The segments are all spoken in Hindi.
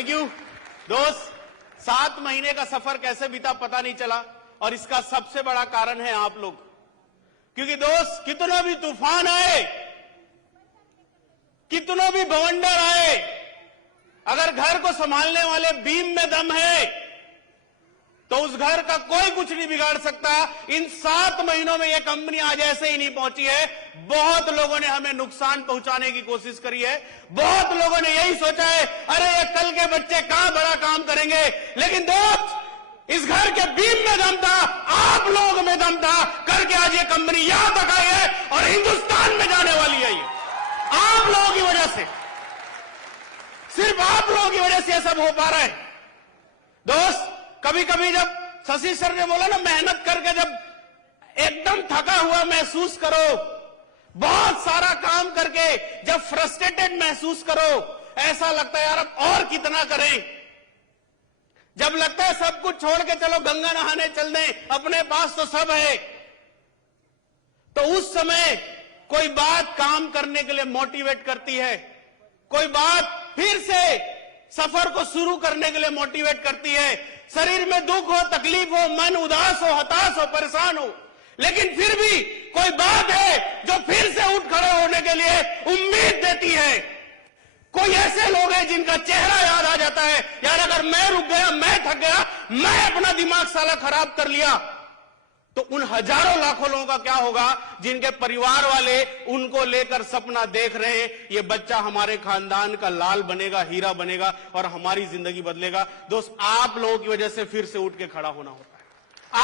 थैंक यू दोस्त। 7 महीने का सफर कैसे बीता पता नहीं चला, और इसका सबसे बड़ा कारण है आप लोग। क्योंकि दोस्त, कितना भी तूफान आए, कितना भी बवंडर आए, अगर घर को संभालने वाले बीम में दम है तो उस घर का कोई कुछ नहीं बिगाड़ सकता। इन 7 महीनों में यह कंपनी आज ऐसे ही नहीं पहुंची है। बहुत लोगों ने हमें नुकसान पहुंचाने की कोशिश करी है, बहुत लोगों ने यही सोचा है अरे ये कल के बच्चे कहां बड़ा काम करेंगे, लेकिन दोस्त इस घर के बीम में दम था, आप लोग में दम था, करके आज ये कंपनी यहां तक आई है और हिंदुस्तान में जाने वाली है। ये आप लोगों की वजह से, सिर्फ आप लोगों की वजह से यह सब हो पा रहा है। दोस्त, कभी कभी जब शशि सर ने बोला ना, मेहनत करके जब एकदम थका हुआ महसूस करो, बहुत सारा काम करके जब फ्रस्ट्रेटेड महसूस करो, ऐसा लगता है यार अब और कितना करें। जब लगता है सब कुछ छोड़ के चलो गंगा नहाने चल दें, अपने पास तो सब है, तो उस समय कोई बात काम करने के लिए मोटिवेट करती है, कोई बात फिर से सफर को शुरू करने के लिए मोटिवेट करती है। शरीर में दुख हो, तकलीफ हो, मन उदास हो, हताश हो, परेशान हो, लेकिन फिर भी कोई बात है जो फिर से उठ खड़े होने के लिए उम्मीद देती है। कोई ऐसे लोग हैं जिनका चेहरा याद आ जाता है, यार अगर मैं रुक गया, मैं थक गया, मैं अपना दिमाग साला खराब कर लिया, तो उन हजारों लाखों लोगों का क्या होगा जिनके परिवार वाले उनको लेकर सपना देख रहे हैं, ये बच्चा हमारे खानदान का लाल बनेगा, हीरा बनेगा और हमारी जिंदगी बदलेगा। दोस्त, आप लोगों की वजह से फिर से उठ के खड़ा होना होता है।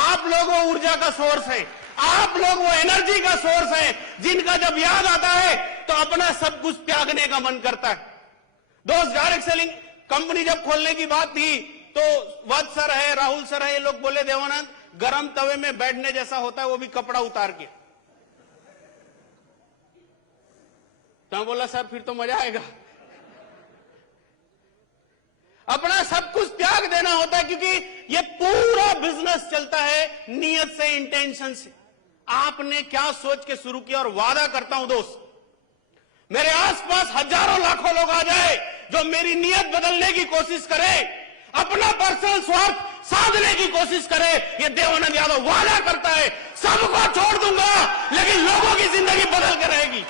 आप लोग वो ऊर्जा का सोर्स है, आप लोग वो एनर्जी का सोर्स है, जिनका जब याद आता है तो अपना सब कुछ त्यागने का मन करता है। दोस्त, डायरेक्ट सेलिंग कंपनी जब खोलने की बात थी तो वत्स सर है, राहुल सर है, ये लोग बोले देवानंद गरम तवे में बैठने जैसा होता है, वो भी कपड़ा उतार के। तो बोला सर फिर तो मजा आएगा। अपना सब कुछ त्याग देना होता है, क्योंकि ये पूरा बिजनेस चलता है नियत से, इंटेंशन से। आपने क्या सोच के शुरू किया, और वादा करता हूं दोस्त, मेरे आसपास हजारों लाखों लोग आ जाए जो मेरी नियत बदलने की कोशिश करे, अपना पर्सनल स्वार्थ साधने की कोशिश करे, ये देवानंद यादव वादा करता है सबको छोड़ दूंगा लेकिन लोगों की जिंदगी बदल कर रहेगी।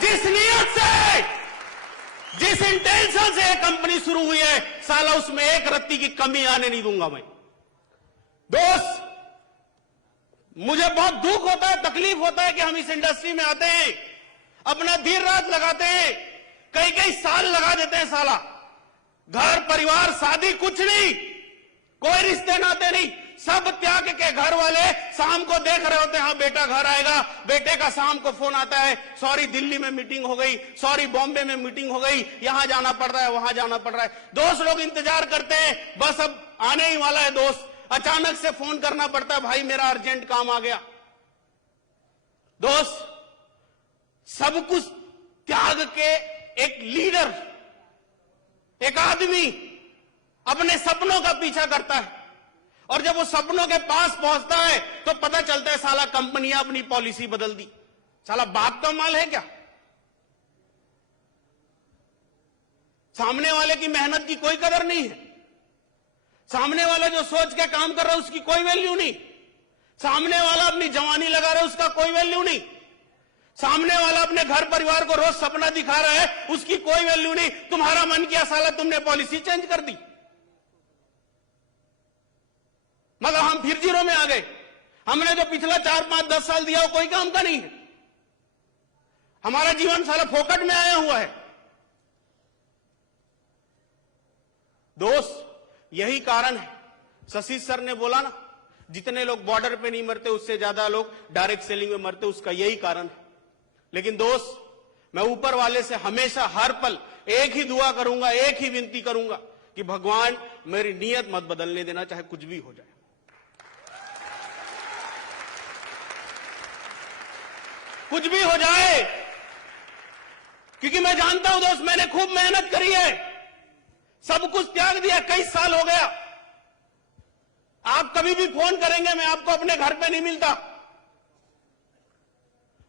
जिस नियत से, जिस इंटेंशन से कंपनी शुरू हुई है, साला उसमें एक रत्ती की कमी आने नहीं दूंगा मैं। दोस्त, मुझे बहुत दुख होता है, तकलीफ होता है कि हम इस इंडस्ट्री में आते हैं, अपना देर रात लगाते हैं, कई कई साल लगा देते हैं, साला घर परिवार शादी कुछ नहीं, कोई रिश्ते नाते नहीं, सब त्याग के घर वाले शाम को देख रहे होते हैं, हाँ बेटा घर आएगा, बेटे का शाम को फोन आता है, सॉरी दिल्ली में मीटिंग हो गई, सॉरी बॉम्बे में मीटिंग हो गई, यहां जाना पड़ रहा है, वहां जाना पड़ रहा है। दोस्त लोग इंतजार करते हैं, बस अब आने ही वाला है। दोस्त, अचानक से फोन करना पड़ता है, भाई मेरा अर्जेंट काम आ गया। दोस्त, सब कुछ त्याग के एक लीडर, एक आदमी अपने सपनों का पीछा करता है, और जब वो सपनों के पास पहुंचता है तो पता चलता है साला कंपनियां अपनी पॉलिसी बदल दी। साला बाप का माल है क्या? सामने वाले की मेहनत की कोई कदर नहीं है, सामने वाला जो सोच के काम कर रहा है उसकी कोई वैल्यू नहीं, सामने वाला अपनी जवानी लगा रहा है उसका कोई वैल्यू नहीं, सामने वाला अपने घर परिवार को रोज सपना दिखा रहा है उसकी कोई वैल्यू नहीं। तुम्हारा मन किया साला तुमने पॉलिसी चेंज कर दी, मतलब हम फिर जीरो में आ गए। हमने जो पिछला 4, 5, 10 साल दिया वो कोई काम का नहीं है, हमारा जीवन साला फोकट में आया हुआ है। दोस्त, यही कारण है, शशि सर ने बोला ना, जितने लोग बॉर्डर पे नहीं मरते उससे ज्यादा लोग डायरेक्ट सेलिंग में मरते, उसका यही कारण है। लेकिन दोस्त, मैं ऊपर वाले से हमेशा हर पल एक ही दुआ करूंगा, एक ही विनती करूंगा कि भगवान मेरी नीयत मत बदलने देना, चाहे कुछ भी हो जाए। कुछ भी हो जाए, क्योंकि मैं जानता हूं दोस्त, मैंने खूब मेहनत करी है, सब कुछ त्याग दिया, कई साल हो गया। आप कभी भी फोन करेंगे, मैं आपको अपने घर पे नहीं मिलता,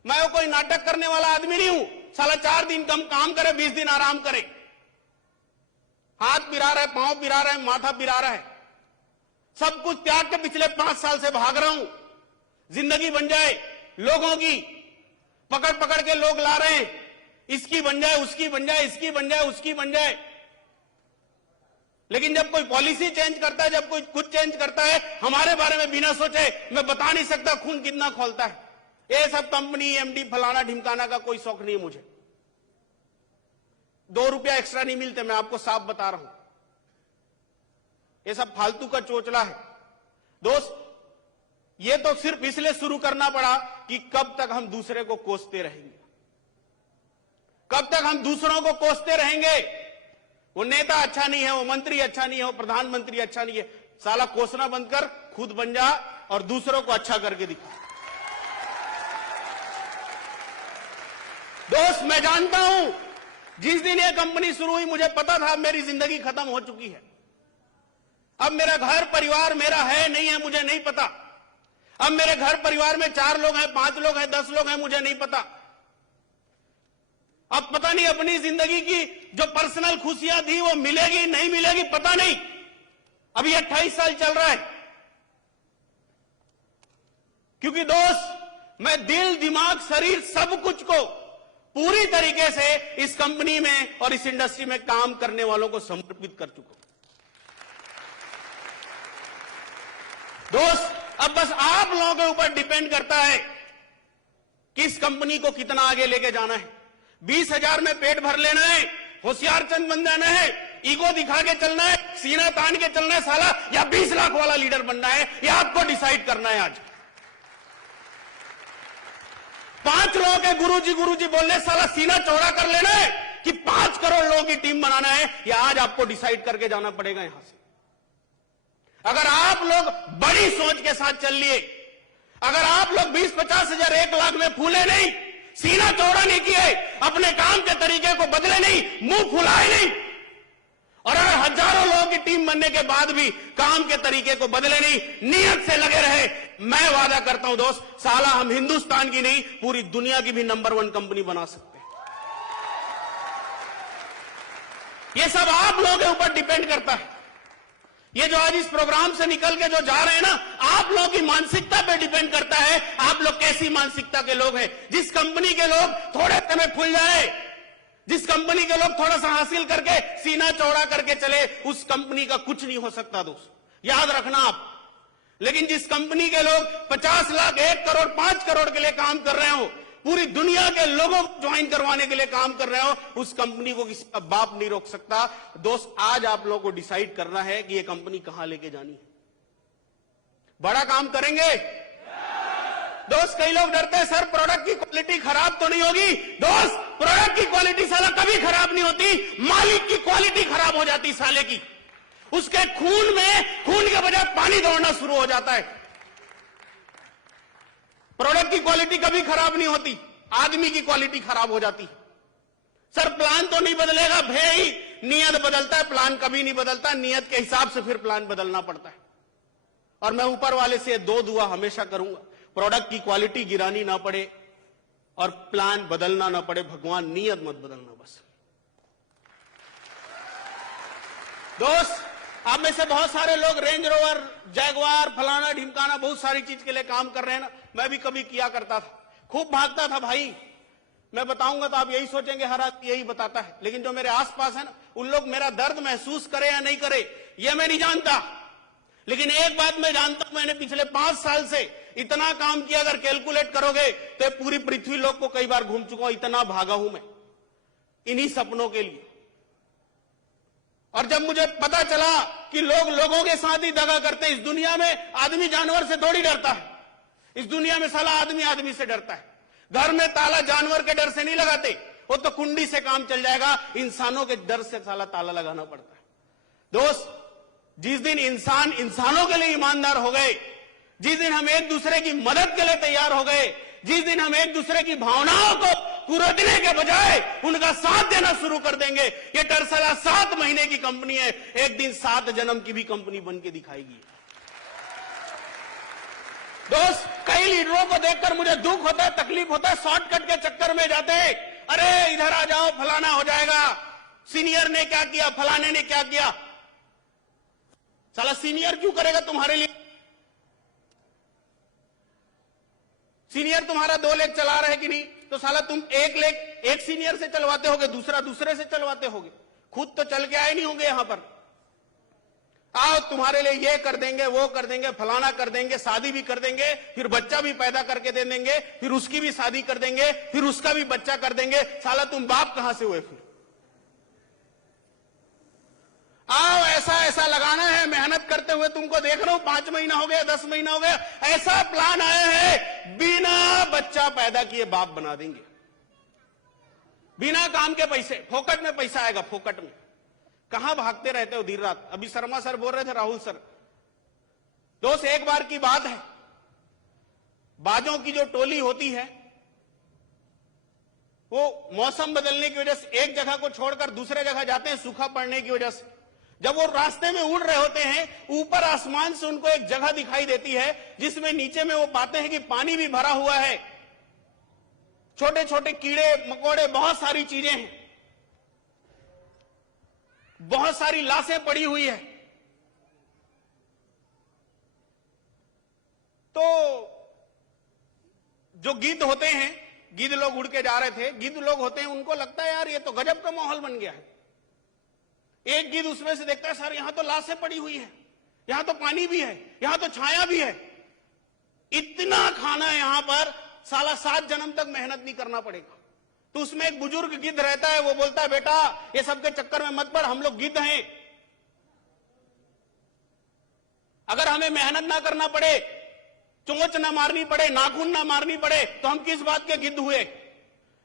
मैं कोई नाटक करने वाला आदमी नहीं हूं, साला 4 दिन कम काम करे, 20 दिन आराम करे। हाथ पिरा रहा है, पांव पिरा रहा है, माथा पिरा रहा है, सब कुछ त्याग के पिछले 5 साल से भाग रहा हूं। जिंदगी बन जाए लोगों की, पकड़ पकड़ के लोग ला रहे हैं, इसकी बन जाए, उसकी बन जाए, इसकी बन जाए, उसकी बन जाए। लेकिन जब कोई पॉलिसी चेंज करता है, जब कोई कुछ चेंज करता है, हमारे बारे में बिना सोचे, मैं बता नहीं सकता खून कितना खोलता है। ये सब कंपनी, एमडी, फलाना ढिमकाना का कोई शौक नहीं है मुझे। 2 रुपया एक्स्ट्रा नहीं मिलते, मैं आपको साफ बता रहा हूं। ये सब फालतू का चोचला है दोस्त। ये तो सिर्फ इसलिए शुरू करना पड़ा कि कब तक हम दूसरे को कोसते रहेंगे, कब तक हम दूसरों को कोसते रहेंगे। वो नेता अच्छा नहीं है, वो मंत्री अच्छा नहीं है, वो प्रधानमंत्री अच्छा नहीं है। साला कोसना बंद कर, खुद बन जा और दूसरों को अच्छा करके दिखा। दोस्त, मैं जानता हूं जिस दिन ये कंपनी शुरू हुई मुझे पता था मेरी जिंदगी खत्म हो चुकी है। अब मेरा घर परिवार मेरा है नहीं है मुझे नहीं पता। अब मेरे घर परिवार में 4 लोग हैं, 5 लोग हैं, 10 लोग हैं, मुझे नहीं पता। अब पता नहीं अपनी जिंदगी की जो पर्सनल खुशियां थी वो मिलेगी नहीं मिलेगी पता नहीं। अभी 28 साल चल रहा है। क्योंकि दोस्त, मैं दिल, दिमाग, शरीर सब कुछ को पूरी तरीके से इस कंपनी में और इस इंडस्ट्री में काम करने वालों को समर्पित कर चुका हूं। दोस्त, अब बस आप लोगों के ऊपर डिपेंड करता है कि इस कंपनी को कितना आगे लेके जाना है। 20,000 में पेट भर लेना है, होशियार चंद बन जाना है, ईगो दिखा के चलना है, सीना तान के चलना है साला, या 20 लाख वाला लीडर बनना है, यह आपको डिसाइड करना है आज। 5 लोगों के गुरुजी बोलने साला सीना चौड़ा कर लेना है कि 5 करोड़ लोगों की टीम बनाना है, यह आज आपको डिसाइड करके जाना पड़ेगा यहां से। अगर आप लोग बड़ी सोच के साथ चल लिए, अगर आप लोग 20-50 हजार 1 लाख में फूले नहीं, सीना चौड़ा नहीं किए, अपने काम के तरीके को बदले नहीं, मुंह फुलाए नहीं, और अगर हजारों लोगों की टीम बनने के बाद भी काम के तरीके को बदले नहीं, नियत से लगे रहे, मैं वादा करता हूं दोस्त, साला हम हिंदुस्तान की नहीं पूरी दुनिया की भी नंबर 1 कंपनी बना सकते हैं। यह सब आप लोगों के ऊपर डिपेंड करता है। ये जो आज इस प्रोग्राम से निकल के जो जा रहे हैं ना, आप लोगों की मानसिकता पे डिपेंड करता है, आप लोग कैसी मानसिकता के लोग हैं। जिस कंपनी के लोग थोड़े समय फूल जाए, जिस कंपनी के लोग थोड़ा सा हासिल करके सीना चौड़ा करके चले, उस कंपनी का कुछ नहीं हो सकता दोस्त, याद रखना आप। लेकिन जिस कंपनी के लोग 50 लाख, 1 करोड़, 5 करोड़ के लिए काम कर रहे हो, पूरी दुनिया के लोगों को ज्वाइन करवाने के लिए काम कर रहे हो, उस कंपनी को किसी का बाप नहीं रोक सकता। दोस्त, आज आप लोगों को डिसाइड करना है कि ये कंपनी कहां लेके जानी है। बड़ा काम करेंगे दोस्त। कई लोग डरते हैं सर प्रोडक्ट की क्वालिटी खराब तो नहीं होगी। दोस्त, प्रोडक्ट की क्वालिटी साला कभी खराब नहीं होती, मालिक की क्वालिटी खराब हो जाती साले की। उसके खून में खून के बजाय पानी दौड़ना शुरू हो जाता है। प्रोडक्ट की क्वालिटी कभी खराब नहीं होती, आदमी की क्वालिटी खराब हो जाती। सर प्लान तो नहीं बदलेगा भाई, नियत बदलता है, प्लान कभी नहीं बदलता। नियत के हिसाब से फिर प्लान बदलना पड़ता है। और मैं ऊपर वाले से 2 दुआ हमेशा करूंगा, प्रोडक्ट की क्वालिटी गिरानी ना पड़े और प्लान बदलना ना पड़े। भगवान नियत मत बदलना बस। दोस्त, आप में से बहुत सारे लोग रेंज रोवर, जैगवार, फलाना ढिमकाना बहुत सारी चीज के लिए काम कर रहे हैं ना। मैं भी कभी किया करता था, खूब भागता था भाई। मैं बताऊंगा तो आप यही सोचेंगे हर आदमी यही बताता है, लेकिन जो मेरे आसपास है ना, उन लोग मेरा दर्द महसूस करे या नहीं करे ये मैं नहीं जानता। लेकिन एक बात मैं जानता हूं, मैंने पिछले 5 साल से इतना काम किया, अगर कैलकुलेट करोगे तो पूरी पृथ्वी लोक को कई बार घूम चुका हूं, इतना भागा हूं मैं इन्हीं सपनों के लिए। और जब मुझे पता चला कि लोग लोगों के साथ ही दगा करते हैं, इस दुनिया में आदमी जानवर से थोड़ी डरता है, इस दुनिया में साला आदमी आदमी से डरता है। घर में ताला जानवर के डर से नहीं लगाते, वो तो कुंडी से काम चल जाएगा, इंसानों के डर से साला ताला लगाना पड़ता है। दोस्त, जिस दिन इंसान इंसानों के लिए ईमानदार हो गए, जिस दिन हम एक दूसरे की मदद के लिए तैयार हो गए, जिस दिन हम एक दूसरे की भावनाओं को कुरेदने के बजाय उनका साथ देना शुरू कर देंगे, ये टरसला 7 महीने की कंपनी है, एक दिन 7 जन्म की भी कंपनी बन के दिखाएगी। दोस्त, कई लीडरों को देखकर मुझे दुख होता है, तकलीफ होता है, शॉर्टकट के चक्कर में जाते हैं, अरे इधर आ जाओ फलाना हो जाएगा, सीनियर ने क्या किया, फलाने ने क्या किया। साला सीनियर क्यों करेगा तुम्हारे लिए? सीनियर तुम्हारा 2 लेख चला रहे कि नहीं, तो साला तुम 1 लेख एक सीनियर से चलवाते होगे, दूसरा दूसरे से चलवाते होगे, खुद तो चल के आए नहीं होंगे यहां पर। आओ तुम्हारे लिए ये कर देंगे, वो कर देंगे, फलाना कर देंगे, शादी भी कर देंगे, फिर बच्चा भी पैदा करके दे देंगे, फिर उसकी भी शादी कर देंगे, फिर उसका भी बच्चा कर देंगे। साला तुम बाप कहां से हुए फिर? आओ ऐसा ऐसा लगाना है, मेहनत करते हुए तुमको देख रहा हूं, 5 महीना हो गया, 10 महीना हो गया, ऐसा प्लान आया है, बिना बच्चा पैदा किए बाप बना देंगे, बिना काम के पैसे, फोकट में पैसा आएगा, फोकट में। कहां भागते रहते हो दिन रात? अभी शर्मा सर बोल रहे थे, राहुल सर, दोस्त एक बार की बात है, बाजों की जो टोली होती है वो मौसम बदलने की वजह से एक जगह को छोड़कर दूसरे जगह जाते हैं, सूखा पड़ने की वजह से। जब वो रास्ते में उड़ रहे होते हैं, ऊपर आसमान से उनको एक जगह दिखाई देती है जिसमें नीचे में वो पाते हैं कि पानी भी भरा हुआ है, छोटे छोटे कीड़े मकोड़े, बहुत सारी चीजें हैं, बहुत सारी लाशें पड़ी हुई है। तो जो गिद्ध होते हैं, गिद्ध लोग उड़ के जा रहे थे, गिद्ध लोग होते हैं, उनको लगता है यार ये तो गजब का माहौल बन गया है। एक गिद्ध उसमें से देखता है, सर यहां तो लाशें पड़ी हुई है, यहां तो पानी भी है, यहां तो छाया भी है, इतना खाना है यहां पर, साला 7 जन्म तक मेहनत नहीं करना पड़ेगा। तो उसमें एक बुजुर्ग गिद्ध रहता है, वो बोलता है बेटा ये सब के चक्कर में मत पड़, हम लोग गिद्ध हैं, अगर हमें मेहनत ना करना पड़े, चोंच ना मारनी पड़े, नाखून ना मारनी पड़े, तो हम किस बात के गिद्ध हुए।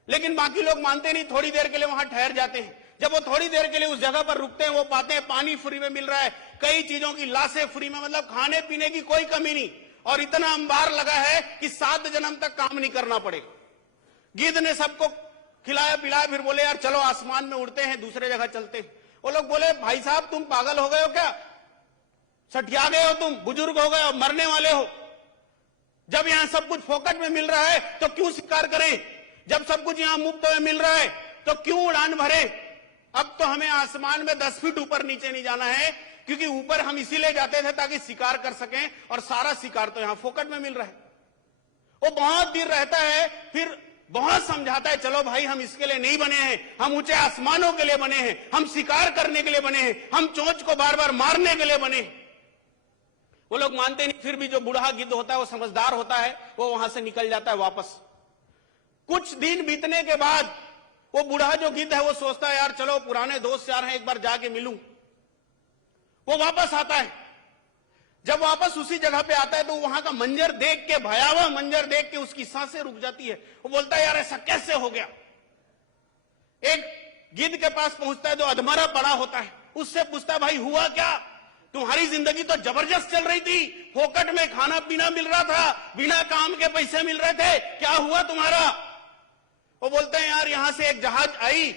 लेकिन बाकी लोग मानते नहीं, थोड़ी देर के लिए वहां ठहर जाते हैं। जब वो थोड़ी देर के लिए उस जगह पर रुकते हैं, वो पाते हैं पानी फ्री में मिल रहा है, कई चीजों की लाशें फ्री में, मतलब खाने पीने की कोई कमी नहीं, और इतना अंबार लगा है कि 7 जन्म तक काम नहीं करना पड़ेगा। गिद्ध ने सबको खिलाया पिलाया, फिर बोले यार चलो आसमान में उड़ते हैं, दूसरे जगह चलते हैं। वो लोग बोले भाई साहब तुम पागल हो गए हो क्या, सठिया गए हो तुम, बुजुर्ग हो गए हो, मरने वाले हो। जब यहां सब कुछ फोकट में मिल रहा है तो क्यों शिकार करें, जब सब कुछ यहां मुफ्त में मिल रहा है तो क्यों उड़ान भरे। अब तो हमें आसमान में 10 फीट ऊपर नीचे नहीं जाना है, क्योंकि ऊपर हम इसीलिए जाते थे ताकि शिकार कर सकें, और सारा शिकार तो यहां फोकट में मिल रहा है। वो बहुत देर रहता है, फिर बहुत समझाता है, चलो भाई हम इसके लिए नहीं बने हैं, हम ऊंचे आसमानों के लिए बने हैं, हम शिकार करने के लिए बने हैं, हम चोंच को बार बार मारने के लिए बने हैं। वो लोग मानते नहीं, फिर भी जो बूढ़ा गिद्ध होता है वो समझदार होता है, वो वहां से निकल जाता है वापस। कुछ दिन बीतने के बाद वो बूढ़ा जो गिद्ध है वो सोचता है यार चलो पुराने दोस्त यार हैं, एक बार जाके मिलूं। वो वापस आता है, जब वापस उसी जगह पे आता है तो वहां का मंजर देख के, भयावह मंजर देख के उसकी सांसें रुक जाती है। वो बोलता है यार ऐसा कैसे हो गया। एक गिद्ध के पास पहुंचता है जो अधमरा पड़ा होता है, उससे पूछता है भाई हुआ क्या, तुम्हारी जिंदगी तो जबरदस्त चल रही थी, फोकट में खाना पीना मिल रहा था, बिना काम के पैसे मिल रहे थे, क्या हुआ तुम्हारा। वो बोलते हैं यार यहां से एक जहाज आई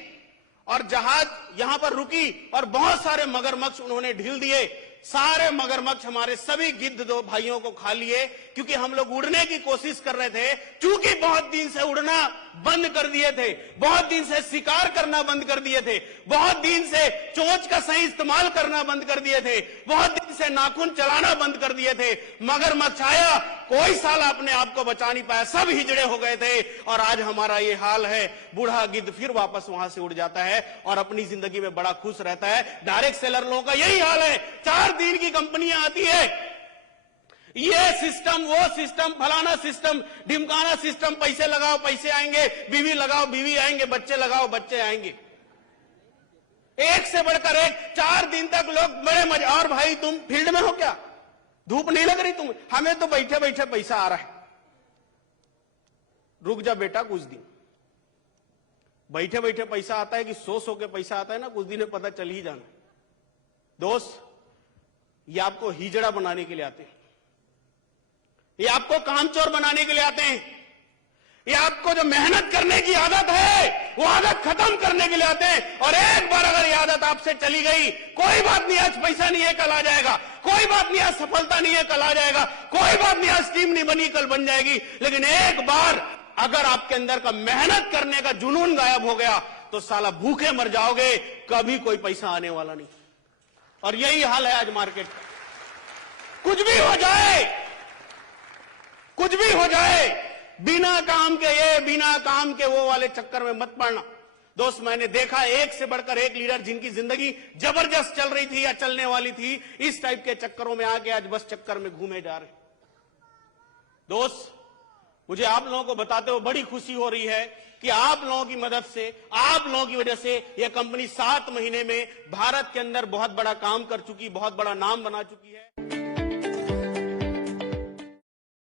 और जहाज यहां पर रुकी और बहुत सारे मगरमच्छ उन्होंने ढील दिए, सारे मगरमच्छ हमारे सभी गिद्ध दो भाइयों को खा लिए, क्योंकि हम लोग उड़ने की कोशिश कर रहे थे, क्योंकि बहुत दिन से उड़ना बंद कर दिए थे, बहुत दिन से शिकार करना बंद कर दिए थे, बहुत दिन से चोंच का सही इस्तेमाल करना बंद कर दिए थे, बहुत दिन से नाखून चलाना बंद कर दिए थे। मगरमच्छ आया, कोई साला अपने आप को बचा नहीं पाया, सब हिजड़े हो गए थे, और आज हमारा ये हाल है। बूढ़ा गिद्ध फिर वापस वहां से उड़ जाता है और अपनी जिंदगी में बड़ा खुश रहता है। डायरेक्ट सेलर लोगों का यही हाल है, 4 दिन की कंपनियां आती है, ये सिस्टम वो सिस्टम, फलाना सिस्टम, ढिमकाना सिस्टम, पैसे लगाओ पैसे आएंगे, बीवी लगाओ बीवी आएंगे, बच्चे लगाओ बच्चे आएंगे, एक से बढ़कर एक। 4 दिन तक लोग बड़े मजा। और भाई तुम फील्ड में हो क्या, धूप नहीं लग रही तुम, हमें तो बैठे बैठे पैसा आ रहा है। रुक जा बेटा कुछ दिन, बैठे बैठे पैसा आता है कि 100 के पैसा आता है ना, कुछ दिन में पता चल ही जाना। दोस्त ये आपको हिजड़ा बनाने के लिए आते हैं, ये आपको कामचोर बनाने के लिए आते हैं, ये आपको जो मेहनत करने की आदत है वो आदत खत्म करने के लिए आते हैं। और एक बार अगर ये आदत आपसे चली गई, कोई बात नहीं आज पैसा नहीं है कल आ जाएगा, कोई बात नहीं आज सफलता नहीं है कल आ जाएगा, कोई बात नहीं आज टीम नहीं बनी कल बन जाएगी, लेकिन एक बार अगर आपके अंदर का मेहनत करने का जुनून गायब हो गया तो साला भूखे मर जाओगे, कभी कोई पैसा आने वाला नहीं। और यही हाल है आज मार्केट का। कुछ भी हो जाए, कुछ भी हो जाए, बिना काम के ये, बिना काम के वो वाले चक्कर में मत पड़ना। दोस्त, मैंने देखा एक से बढ़कर एक लीडर जिनकी जिंदगी जबरदस्त चल रही थी या चलने वाली थी, इस टाइप के चक्करों में आके आज बस चक्कर में घूमे जा रहे। दोस्त, मुझे आप लोगों को बताते हुए बड़ी खुशी हो रही है कि आप लोगों की मदद से, आप लोगों की वजह से यह कंपनी 7 महीने में भारत के अंदर बहुत बड़ा काम कर चुकी, बहुत बड़ा नाम बना चुकी है।